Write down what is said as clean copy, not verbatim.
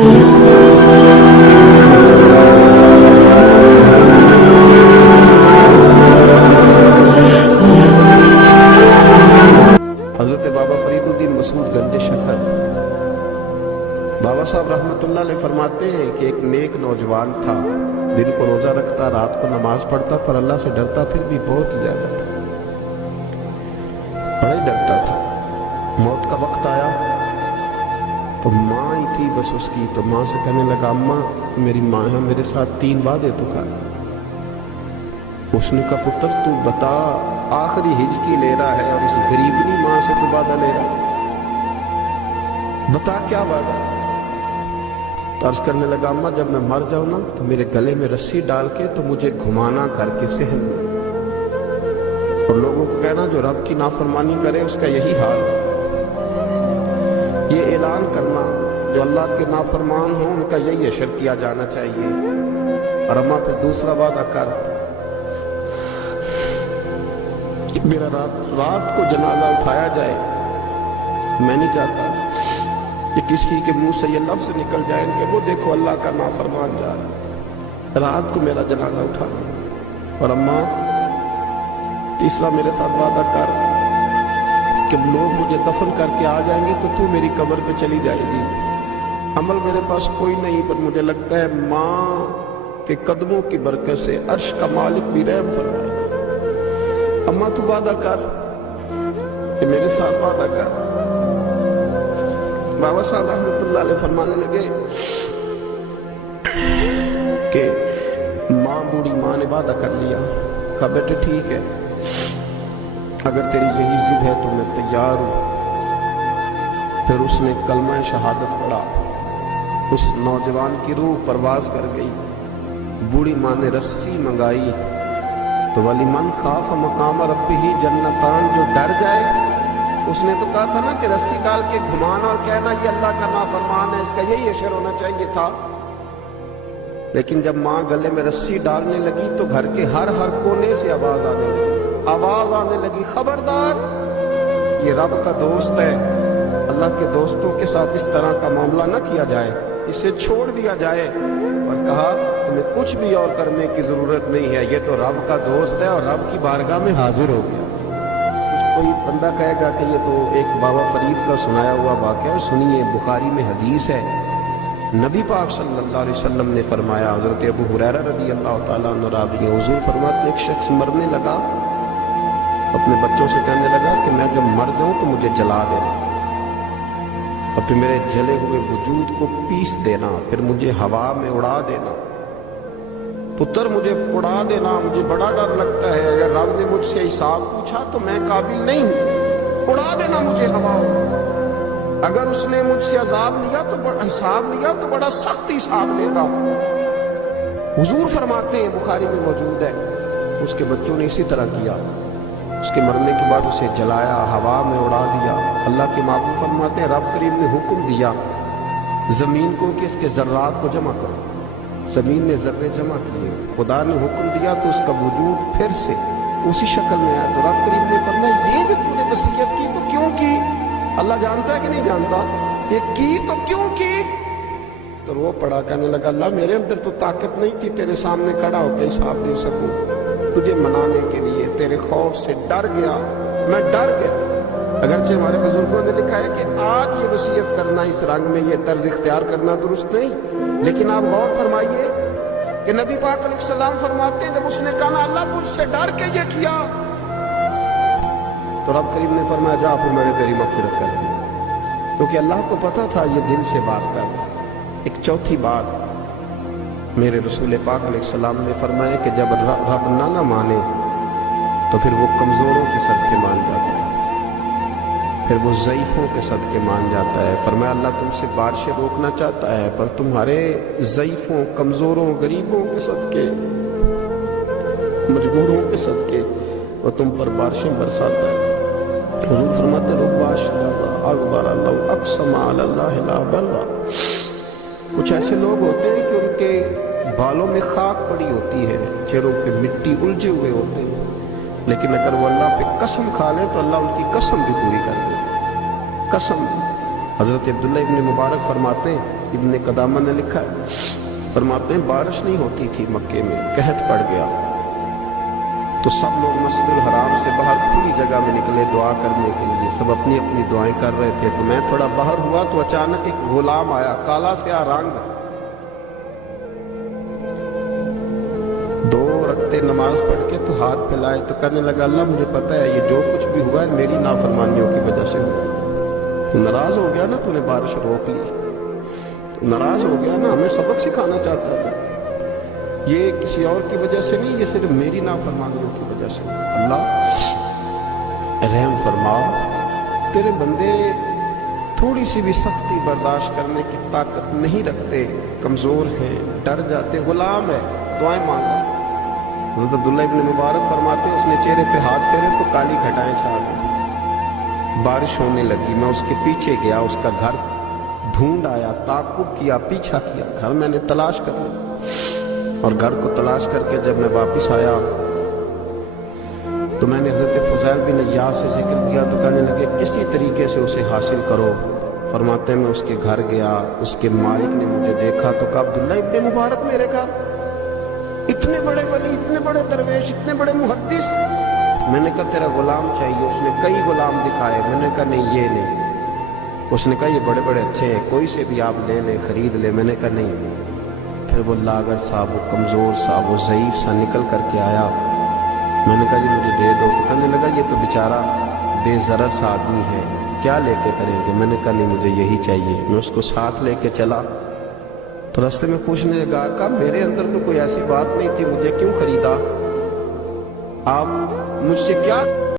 حضرت بابا فریدالدین مسعود گنج شکر بابا صاحب رحمۃ اللہ علیہ فرماتے ہیں کہ ایک نیک نوجوان تھا، دن کو روزہ رکھتا، رات کو نماز پڑھتا، پر اللہ سے ڈرتا پھر بھی بہت زیادہ تھا، بڑا ہی ڈرتا تھا۔ موت کا وقت آیا تو ماں ہی تھی بس اس کی، تو ماں سے کہنے لگا اماں میری ماں ہے، میرے ساتھ 3 وعدے تو کر۔ اس نے کہا پتر تو بتا، آخری ہجکی لے رہا ہے اور اس غریبنی ماں سے تو وعدہ لے رہا ہے، بتا کیا وعدہ؟ تو عرض کرنے لگا اماں جب میں مر جاؤں نا تو میرے گلے میں رسی ڈال کے تو مجھے گھمانا کر کے صحن میں، اور لوگوں کو کہنا جو رب کی نافرمانی کرے اس کا یہی حال ہے، یہ اعلان کرنا جو اللہ کے نافرمان ہوں ان کا یہی اشر کیا جانا چاہیے۔ اور اماں پھر دوسرا وعدہ کر، میرا رات کو جنازہ اٹھایا جائے، میں نہیں چاہتا کہ کسی کے منہ سے یہ لفظ نکل جائے کہ وہ دیکھو اللہ کا نافرمان جا رہا ہے، رات کو میرا جنازہ اٹھانا۔ اور اماں تیسرا میرے ساتھ وعدہ کر کہ لوگ مجھے دفن کر کے آ جائیں گے تو تو میری قبر پہ چلی جائے گی، عمل میرے پاس کوئی نہیں، پر مجھے لگتا ہے ماں کے قدموں کی برکت سے عرش کا مالک بھی رحم فرمائے گا۔ اماں تو وعدہ کر کہ میرے ساتھ وعدہ کر۔ بابا صاحب رحمۃ اللہ علیہ فرمانے لگے کہ ماں بوڑھی ماں نے وعدہ کر لیا، کہا بیٹے ٹھیک ہے اگر تیری یہی ضد ہے تو میں تیار ہوں۔ پھر اس نے کلمہ شہادت پڑھا، اس نوجوان کی روح پرواز کر گئی، بوڑھی ماں نے رسی منگائی تو وَلِمَنْ خَافَ مَقَامَ رَبِّهِ جَنَّتَانِ، جو ڈر جائے، اس نے تو کہا تھا نا کہ رسی ڈال کے گھمانا اور کہنا یہ اللہ کا نافرمان ہے، اس کا یہی اشر ہونا چاہیے تھا، لیکن جب ماں گلے میں رسی ڈالنے لگی تو گھر کے ہر کونے سے آواز آنے لگی خبردار یہ رب کا دوست ہے، اللہ کے دوستوں کے ساتھ اس طرح کا معاملہ نہ کیا جائے، اسے چھوڑ دیا جائے، اور کہا تمہیں کچھ بھی اور کرنے کی ضرورت نہیں ہے، یہ تو رب کا دوست ہے اور رب کی بارگاہ میں حاضر ہو گیا۔ کوئی بندہ کہے گا کہ یہ تو ایک بابا فرید کا سنایا ہوا واقعہ ہے، سنیے بخاری میں حدیث ہے، نبی پاک صلی اللہ علیہ وسلم نے فرمایا، حضرت ابو ہریرہ رضی اللہ تعالیٰ عنہ راوی ہیں، حضور فرماتے ایک شخص مرنے لگا، اپنے بچوں سے کہنے لگا کہ میں جب مر جاؤں تو مجھے جلا دینا، اور پھر میرے جلے ہوئے وجود کو پیس دینا، پھر مجھے ہوا میں اڑا دینا، پتر مجھے اڑا دینا، مجھے بڑا ڈر لگتا ہے، اگر رب نے مجھ سے حساب پوچھا تو میں قابل نہیں ہوں، اڑا دینا مجھے ہوا، اگر اس نے مجھ سے عذاب لیا تو حساب لیا تو بڑا سخت حساب لے گا۔ حضور فرماتے ہیں بخاری میں موجود ہے، اس کے بچوں نے اسی طرح کیا، اس کے مرنے کے بعد اسے جلایا، ہوا میں اڑا دیا۔ اللہ کے محبوب فرماتے ہیں رب کریم نے حکم دیا زمین کو کہ اس کے ذرات کو جمع کرو، زمین نے ذرے جمع کیے، خدا نے حکم دیا تو اس کا وجود پھر سے اسی شکل میں آیا، تو رب کریم نے فرمایا یہ جو تو نے وصیت کی تو کیوں کی؟ اللہ جانتا ہے کہ نہیں جانتا؟ یہ کی تو کیوں کی؟ تو رو پڑا، کہنے لگا اللہ میرے اندر تو طاقت نہیں تھی تیرے سامنے کھڑا ہو کے حساب دے سکوں، تجھے منانے کے لیے تیرے خوف سے ڈر گیا، میں ڈر گیا۔ اگرچہ ہمارے بزرگوں نے لکھا ہے کہ آج یہ وصیت کرنا، اس رنگ میں یہ طرز اختیار کرنا درست نہیں، لیکن آپ غور فرمائیے کہ نبی پاک علیہ السلام فرماتے ہیں جب اس نے کہا نا اللہ مجھ سے ڈر کے یہ کیا، تو رب کریم نے فرمایا جا پھر میں نے تیری مغفرت کر دی، کیونکہ اللہ کو پتا تھا یہ دل سے بات کر۔ ایک چوتھی بات میرے رسول پاک علیہ السلام نے فرمایا کہ جب رب نہ مانے تو پھر وہ کمزوروں کے صدقے مان جاتا ہے، پھر وہ ضعیفوں کے صدقے مان جاتا ہے۔ فرمایا اللہ تم سے بارشیں روکنا چاہتا ہے پر تمہارے ضعیفوں، کمزوروں، غریبوں کے صدقے، مجبوروں کے صدقے وہ تم پر بارشیں برساتا ہے۔ حضور فرماتے کچھ ایسے لوگ ہوتے ہیں کہ ان کے بالوں میں خاک پڑی ہوتی ہے، چہروں پہ مٹی الجھے ہوئے ہوتے ہیں، لیکن اگر وہ اللہ پہ قسم کھا لیں تو اللہ ان کی قسم بھی پوری کر دیتا ہے۔ قسم، حضرت عبداللہ ابن مبارک فرماتے ہیں ابن قدامہ نے لکھا ہے، فرماتے ہیں بارش نہیں ہوتی تھی مکے میں، قحط پڑ گیا تو سب لوگ مسجد الحرام سے باہر کھلی جگہ میں نکلے دعا کرنے کے لیے، سب اپنی اپنی دعائیں کر رہے تھے۔ تو میں تھوڑا باہر ہوا تو اچانک ایک غلام آیا، کالا سیاہ رنگ، 2 رکعتیں نماز پڑھ کے تو ہاتھ پھیلائے تو کہنے لگا اللہ مجھے پتہ ہے یہ جو کچھ بھی ہوا ہے میری نافرمانیوں کی وجہ سے ہوا۔ تو ناراض ہو گیا نا، تو نے بارش روک لی، تو ناراض ہو گیا نا، ہمیں سبق سکھانا چاہتا تھا، یہ کسی اور کی وجہ سے نہیں، یہ صرف میری نافرمانیوں کی وجہ سے۔ اللہ رحم فرما، تیرے بندے تھوڑی سی بھی سختی برداشت کرنے کی طاقت نہیں رکھتے، کمزور ہیں، ڈر جاتے، غلام ہے، دعائیں مانگا۔ حضرت عبداللہ ابن مبارک فرماتے ہیں اس نے چہرے پہ ہاتھ پھیرے تو کالی گھٹائیں چھا گئی، بارش ہونے لگی، میں اس کے پیچھے گیا، اس کا گھر ڈھونڈ آیا، تعقب کیا، پیچھا کیا، گھر میں نے تلاش کر لیا، اور گھر کو تلاش کر کے جب میں واپس آیا تو میں نے حضرت فضیل بن عیاض سے ذکر کیا تو کہنے لگے کسی طریقے سے اسے حاصل کرو۔ فرماتے ہیں میں اس کے گھر گیا، اس کے مالک نے مجھے دیکھا تو کہا عبداللہ ابن مبارک میرے گھر، اتنے بڑے ولی، اتنے بڑے درویش، اتنے بڑے محدث۔ میں نے کہا تیرا غلام چاہیے، اس نے کئی غلام دکھائے، میں نے کہا نہیں یہ نہیں، اس نے کہا یہ بڑے بڑے اچھے ہیں، کوئی سے بھی آپ لے لیں، خرید لیں، میں نے کہا نہیں۔ پھر وہ لاغر سا، وہ کمزور سا، وہ ضعیف سا نکل کر کے آیا، میں نے کہا جی مجھے دے دو، تو کہنے لگا یہ تو بیچارہ بے ضرر سا آدمی ہے، کیا لے کے کریں گے؟ میں نے کہا نہیں مجھے یہی چاہیے۔ میں اس کو ساتھ لے کے چلا تو راستے میں پوچھنے لگا کہ میرے اندر تو کوئی ایسی بات نہیں تھی، مجھے کیوں خریدا؟ آپ مجھ سے کیا